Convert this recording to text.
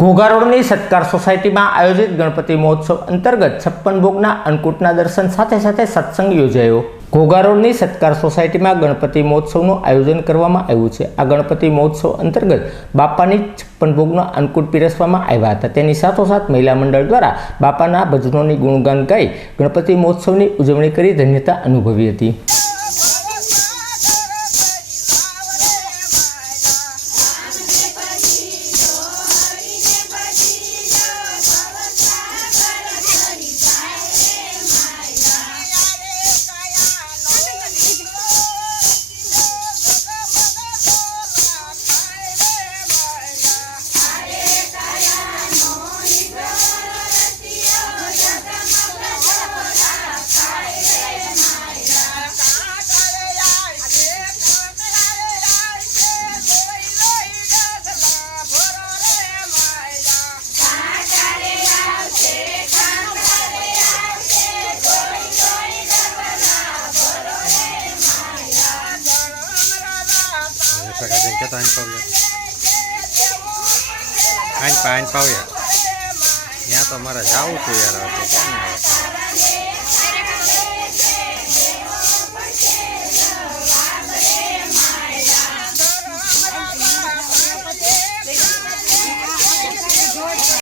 ઘોઘા રોડની સત્કાર સોસાયટીમાં આયોજિત ગણપતિ મહોત્સવ અંતર્ગત છપ્પન ભોગના અન્નકૂટના દર્શન સાથે સાથે સત્સંગ યોજાયો. ઘોઘા રોડની સત્કાર સોસાયટીમાં ગણપતિ મહોત્સવનું આયોજન કરવામાં આવ્યું છે. આ ગણપતિ મહોત્સવ અંતર્ગત બાપાની છપ્પન ભોગનો અન્નકૂટ પીરસવામાં આવ્યા હતા. તેની સાથોસાથ મહિલા મંડળ દ્વારા બાપાના ભજનોની ગુણગાન ગાઈ ગણપતિ મહોત્સવની ઉજવણી કરી ધન્યતા અનુભવી હતી. આઈને પાવ્યા આઈને પા આઈને પાવ્યા ત્યાં તો અમારે જવું હતું યાર હવે તો ને